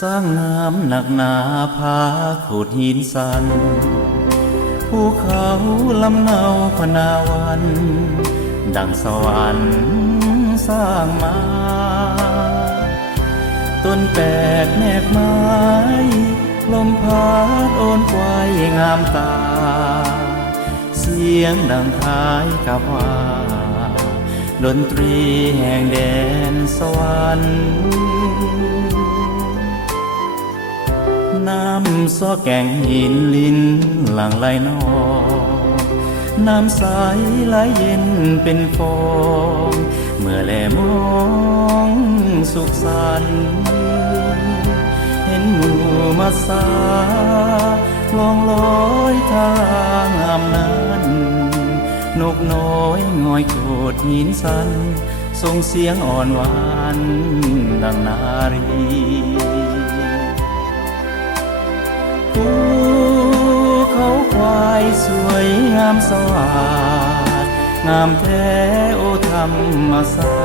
สร้างน้ำหนักหนาพาขุดหินสันภูเขาลำเนาพนาวันดังสวรรค์สร้างมาต้นแปดแมกไม้ลมพัดโอนไกวงามตาเสียงดังคล้ายกับว่าดนตรีแห่งแดนสวรรค์น้ำซ้อแก่งหินลิ้นหลั่งไหลนองน้ำใสไหลเย็นเป็นฟองเมื่อแลมองสุขสันต์เห็นหมู่มาสาลองลอยทางงามนั้นนกน้อยงอยโกรธหินสันส่งเสียงอ่อนหวานดังนารีภูเขาควายสวยงามสวาดงามแท้โอธรรมศา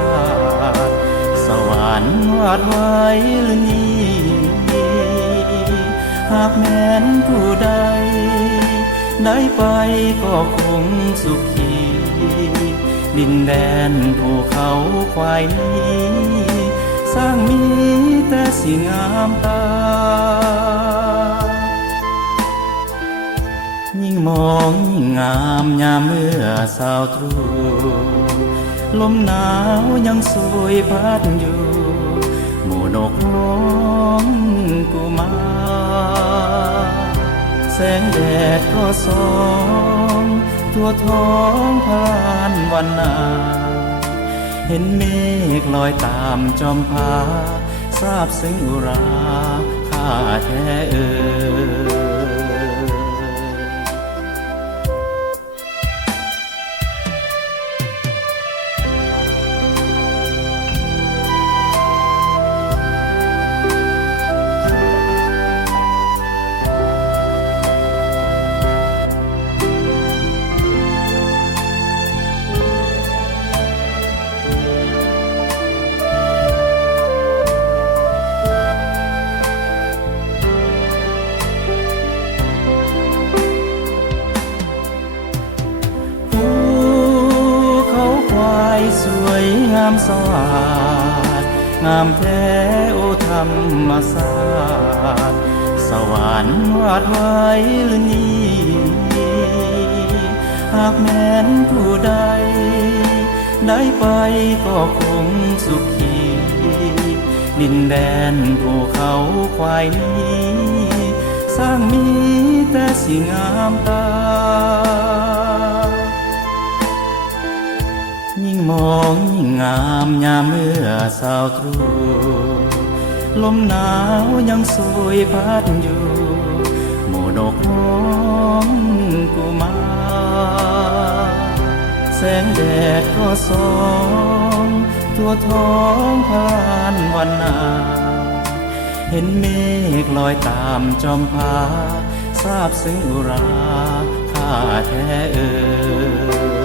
สตร์สวรรค์วาดไว้หรือนี้หากแม้นผู้ใดได้ไปก็คงสุขีดินแดนภูเขาควายนี้สร้างมีแต่สิ่งงามตายิ่งมองยิ่งงามยามเมื่อสาวตรู่ลมหนาวยังสวยพัดอยู่หมู่นกร้องกุมาแสงแดดก็ส่องทั่วท้องพานวันนาเห็นเมฆลอยตามจอมผาทราบซึ้งอุราข้าแท้สวยงามสวาดงามแท้โอธรรมศาสตร์สวรรค์วาดไว้หรือนี้หากแม้นผู้ใดได้ไปก็คงสุขีดินแดนภูเขาควายนี้สร้างมีแต่สิ่งงามตายิ่งมองยิ่งงามยามเมื่อสาวตรู่ลมหนาวยังสวยพัดอยู่หมู่นกร้องกุมาแสงแดดก็ส่องทั่วท้องพานวันนาเห็นเมฆลอยตามจอมผาทราบซึ้งอุราข้าแท้